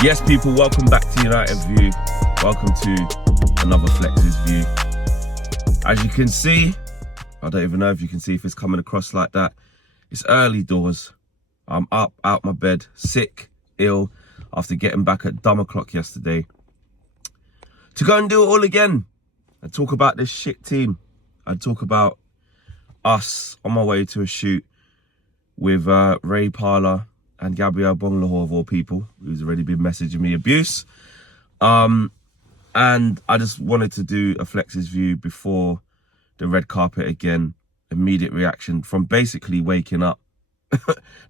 Yes, people, welcome back to United View. Welcome to another Flex's View. As you can see, I don't even know if you can see if it's coming across like that. It's early doors. I'm up, out my bed, sick, ill, after getting back at dumb o'clock yesterday. To go and do it all again and talk about this shit team. And talk about us on my way to a shoot with Ray Parler and Gabriel Bonglahor, of all people, who's already been messaging me abuse. And I just wanted to do a Flex's View before the red carpet again. Immediate reaction from basically waking up.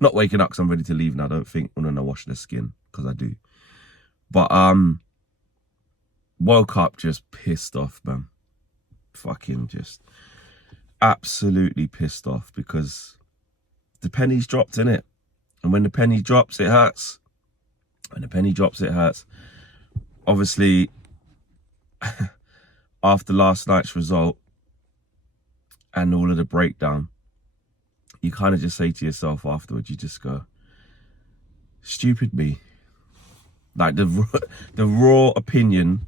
Not waking up because I'm ready to leave now, I don't think. I'm gonna wash the skin, because I do. But woke up just pissed off, man. Fucking just absolutely pissed off, because the penny's dropped, innit? And when the penny drops, it hurts. When the penny drops, it hurts. Obviously, after last night's result and all of the breakdown, you kind of just say to yourself afterwards, you just go, stupid me. Like the raw opinion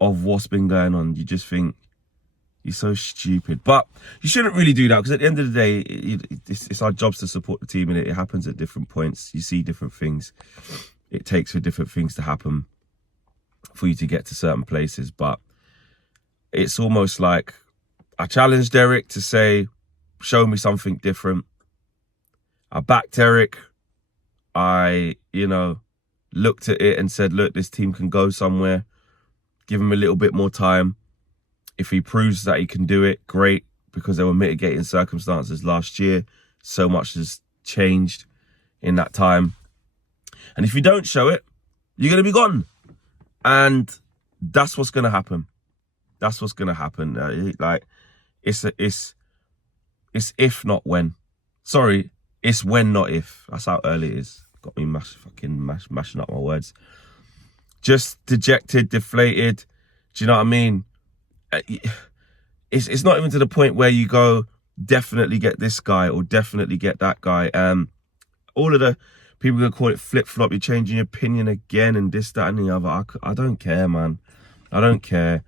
of what's been going on, you just think, you're so stupid. But you shouldn't really do that, because at the end of the day, it's our jobs to support the team, and it happens at different points. You see different things. It takes for different things to happen for you to get to certain places. But it's almost like I challenged Eric to say, show me something different. I backed Eric. I, looked at it and said, look, this team can go somewhere. Give him a little bit more time. If he proves that he can do it, great, because there were mitigating circumstances last year. So much has changed in that time. And if you don't show it, you're going to be gone. And that's what's going to happen. That's what's going to happen. It's if, not when. Sorry, it's when, not if. That's how early it is. Got me mashing up my words. Just dejected, deflated. Do you know what I mean? It's not even to the point where you go, definitely get this guy or definitely get that guy. All of the people are going to call it flip-flop. You're changing your opinion again and this, that and the other. I don't care, man. I don't care.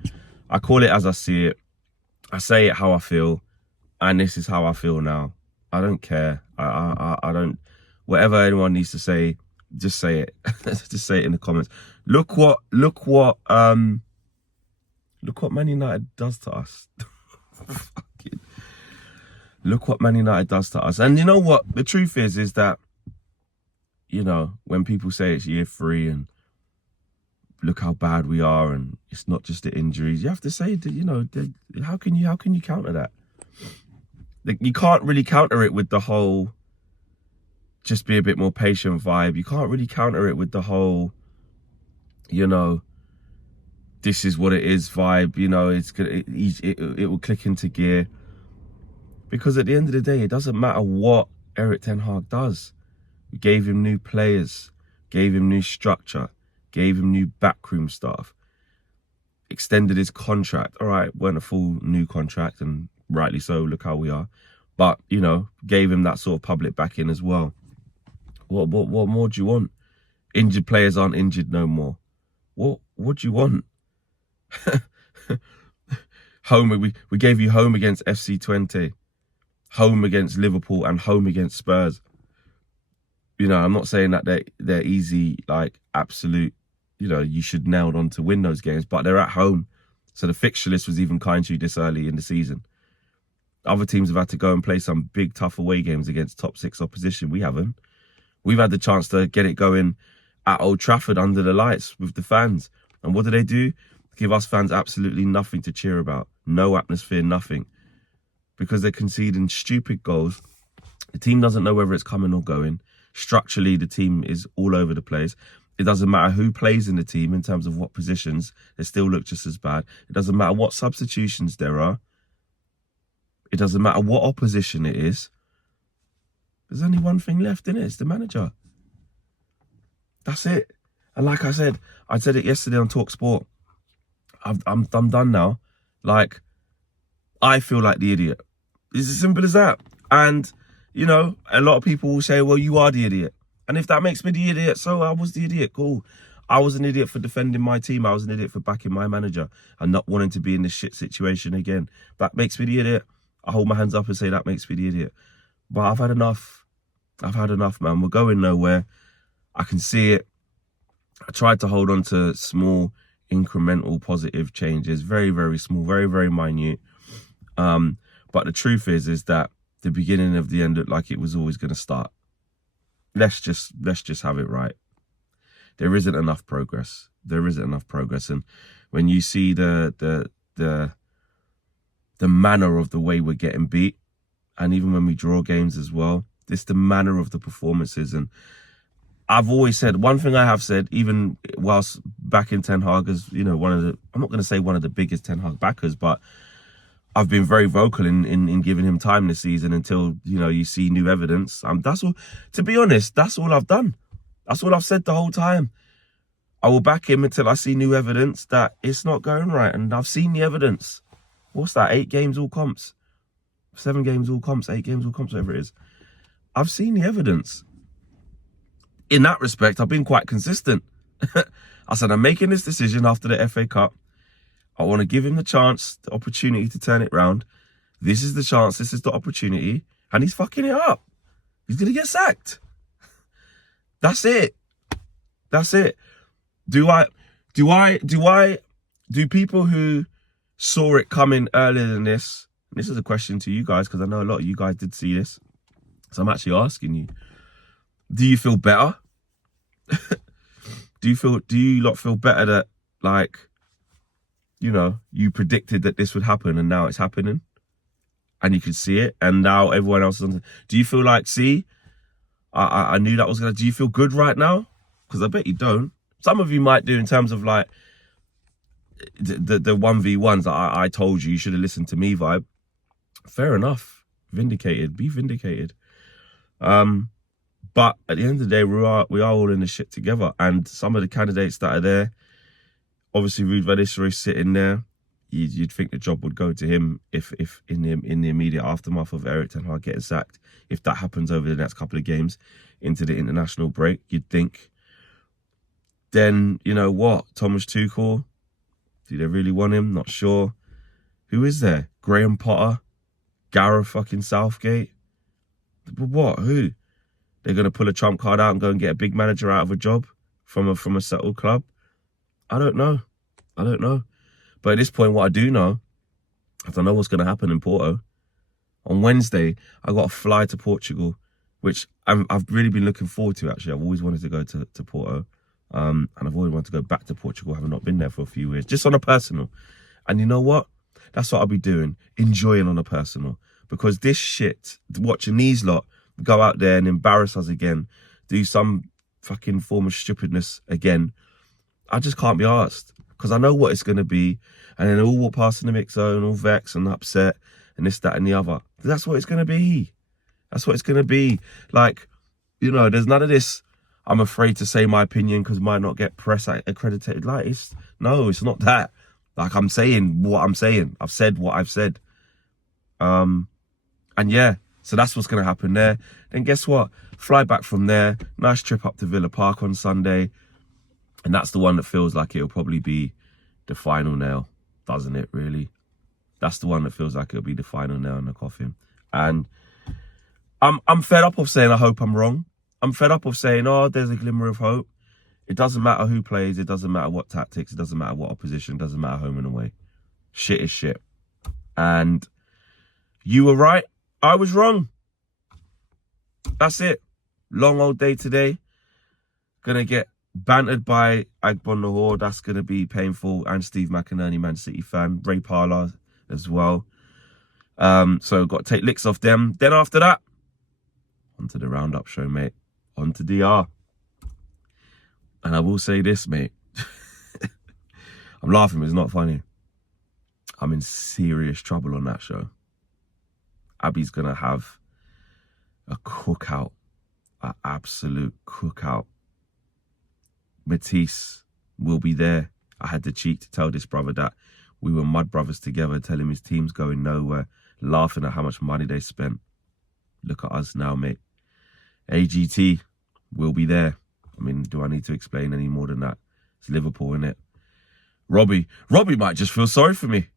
I call it as I see it. I say it how I feel. And this is how I feel now. I don't care. I don't... Whatever anyone needs to say, just say it. Just say it in the comments. Look what Man United does to us. Look what Man United does to us. And you know what? The truth is that, when people say it's year 3 and look how bad we are and it's not just the injuries, you have to say that, how can you counter that? You can't really counter it with the whole just be a bit more patient vibe. You can't really counter it with the whole, this is what it is vibe. It will click into gear, because at the end of the day, it doesn't matter what Erik ten Hag does. We gave him new players, gave him new structure, gave him new backroom staff, extended his contract. All right, weren't a full new contract, and rightly so. Look how we are, but gave him that sort of public backing as well. What more do you want? Injured players aren't injured no more. What do you want? Home, we gave you home against FC Twente, home against Liverpool, and home against Spurs. I'm not saying that they're easy, like absolute, you should nail on to win those games, but they're at home. So the fixture list was even kind to you this early in the season. Other teams have had to go and play some big, tough away games against top 6 opposition. We haven't. We've had the chance to get it going at Old Trafford under the lights with the fans. And what do? Give us fans absolutely nothing to cheer about. No atmosphere, nothing. Because they're conceding stupid goals. The team doesn't know whether it's coming or going. Structurally, the team is all over the place. It doesn't matter who plays in the team in terms of what positions. They still look just as bad. It doesn't matter what substitutions there are. It doesn't matter what opposition it is. There's only one thing left in it. It's the manager. That's it. And like I said it yesterday on Talk Sport. I'm done now. Like, I feel like the idiot. It's as simple as that. And, a lot of people will say, well, you are the idiot. And if that makes me the idiot, so I was the idiot, cool. I was an idiot for defending my team. I was an idiot for backing my manager and not wanting to be in this shit situation again. That makes me the idiot. I hold my hands up and say that makes me the idiot. But I've had enough. I've had enough, man. We're going nowhere. I can see it. I tried to hold on to small, incremental, positive changes. Very, very small, very, very minute. But the truth is that the beginning of the end looked like it was always going to start. Let's just have it right. There isn't enough progress. There isn't enough progress. And when you see the manner of the way we're getting beat, and even when we draw games as well, it's the manner of the performances. And I've always said, one thing I have said, even whilst backing Ten Hag as, you know, I'm not going to say one of the biggest Ten Hag backers, but I've been very vocal in giving him time this season until, you know, you see new evidence. That's all, to be honest, that's all I've done. That's all I've said the whole time. I will back him until I see new evidence that it's not going right. And I've seen the evidence. What's that? 8 games, all comps. 7 games, all comps. 8 games, all comps, whatever it is. I've seen the evidence. In that respect, I've been quite consistent. I said, I'm making this decision after the FA Cup. I want to give him the chance, the opportunity to turn it round. This is the chance. This is the opportunity. And he's fucking it up. He's going to get sacked. That's it. That's it. Do people who saw it coming earlier than this, and this is a question to you guys, because I know a lot of you guys did see this, so I'm actually asking you, do you feel better? Do you lot feel better that, like, you know, you predicted that this would happen and now it's happening and you could see it and now everyone else is on? Do you feel like, see, I knew that was going to... Do you feel good right now? Because I bet you don't. Some of you might do in terms of, like, the 1v1s that I told you should have listened to me vibe. Fair enough. Vindicated. Be vindicated. But at the end of the day, we are all in this shit together. And some of the candidates that are there, obviously Ruud van Nistelrooy sitting there, you'd think the job would go to him if in the immediate aftermath of Erik ten Hag getting sacked. If that happens over the next couple of games into the international break, you'd think. Then, you know what? Thomas Tuchel, do they really want him? Not sure. Who is there? Graham Potter? Gareth fucking Southgate? What? Who? They're going to pull a trump card out and go and get a big manager out of a job from a settled club? I don't know. I don't know. But at this point, what I do know, I don't know what's going to happen in Porto. On Wednesday, I got a fly to Portugal, which I've really been looking forward to, actually. I've always wanted to go to Porto. And I've always wanted to go back to Portugal, having not been there for a few years, just on a personal. And you know what? That's what I'll be doing, enjoying on a personal. Because this shit, watching these lot go out there and embarrass us again, do some fucking form of stupidness again, I just can't be arsed. Because I know what it's going to be. And then all walk past in the mix zone, all vexed and upset, and this, that, and the other. That's what it's going to be. That's what it's going to be. Like, you know, there's none of this, I'm afraid to say my opinion because it might not get press accredited. Like, it's not that. Like, I'm saying what I'm saying. I've said what I've said. And yeah, so that's what's going to happen there. Then guess what? Fly back from there. Nice trip up to Villa Park on Sunday. And that's the one that feels like it'll probably be the final nail, doesn't it, really? That's the one that feels like it'll be the final nail in the coffin. And I'm fed up of saying I hope I'm wrong. I'm fed up of saying, oh, there's a glimmer of hope. It doesn't matter who plays. It doesn't matter what tactics. It doesn't matter what opposition. It doesn't matter home and away. Shit is shit. And you were right. I was wrong. That's it. Long old day today. Gonna get bantered by Agbon Lahore. That's gonna be painful. And Steve McInerney, Man City fan. Ray Parlour as well. So got to take licks off them. Then after that, onto the roundup show, mate. Onto DR. And I will say this, mate. I'm laughing, but it's not funny. I'm in serious trouble on that show. Abby's going to have a cookout. An absolute cookout. Matisse will be there. I had the cheek to tell this brother that we were mud brothers together, tell him his team's going nowhere, laughing at how much money they spent. Look at us now, mate. AGT, We'll be there. I mean, do I need to explain any more than that? It's Liverpool, innit? Robbie might just feel sorry for me.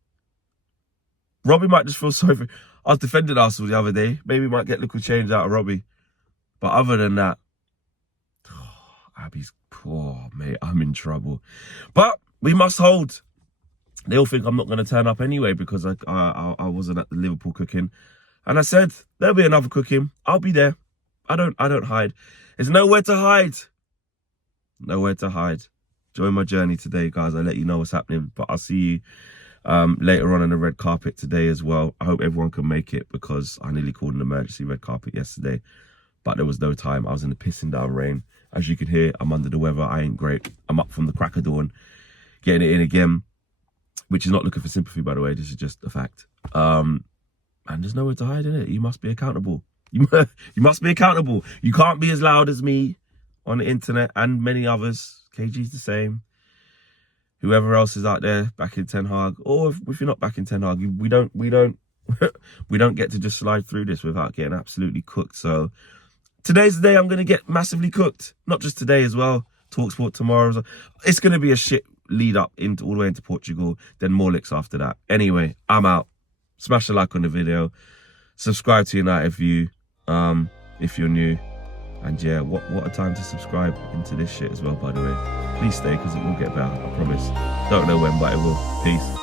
Robbie might just feel sorry for me. I was defending Arsenal the other day. Maybe might get little change out of Robbie. But other than that, Abby's poor, mate. I'm in trouble. But we must hold. They'll think I'm not going to turn up anyway because I wasn't at the Liverpool cooking. And I said, there'll be another cooking. I'll be there. I don't hide. There's nowhere to hide. Nowhere to hide. Join my journey today, guys. I'll let you know what's happening. But I'll see you later on the red carpet today as well. I hope everyone can make it because I nearly called an emergency red carpet yesterday. But there was no time. I was in the pissing down rain. As you can hear, I'm under the weather. I ain't great. I'm up from the crack of dawn, getting it in again, which is not looking for sympathy, by the way. This is just a fact. And there's nowhere to hide in it. You must be accountable. You must be accountable. You can't be as loud as me on the internet and many others. KG's the same. Whoever else is out there back in Ten Hag, or if you're not back in Ten Hag, we don't we don't get to just slide through this without getting absolutely cooked. So today's the day I'm going to get massively cooked. Not just today as well. TalkSport tomorrow. It's going to be a shit lead up into all the way into Portugal. Then more licks after that. Anyway, I'm out. Smash a like on the video. Subscribe to United View if you're new. And yeah, what a time to subscribe into this shit as well, by the way. Please stay because it will get better, I promise. Don't know when, but it will. Peace.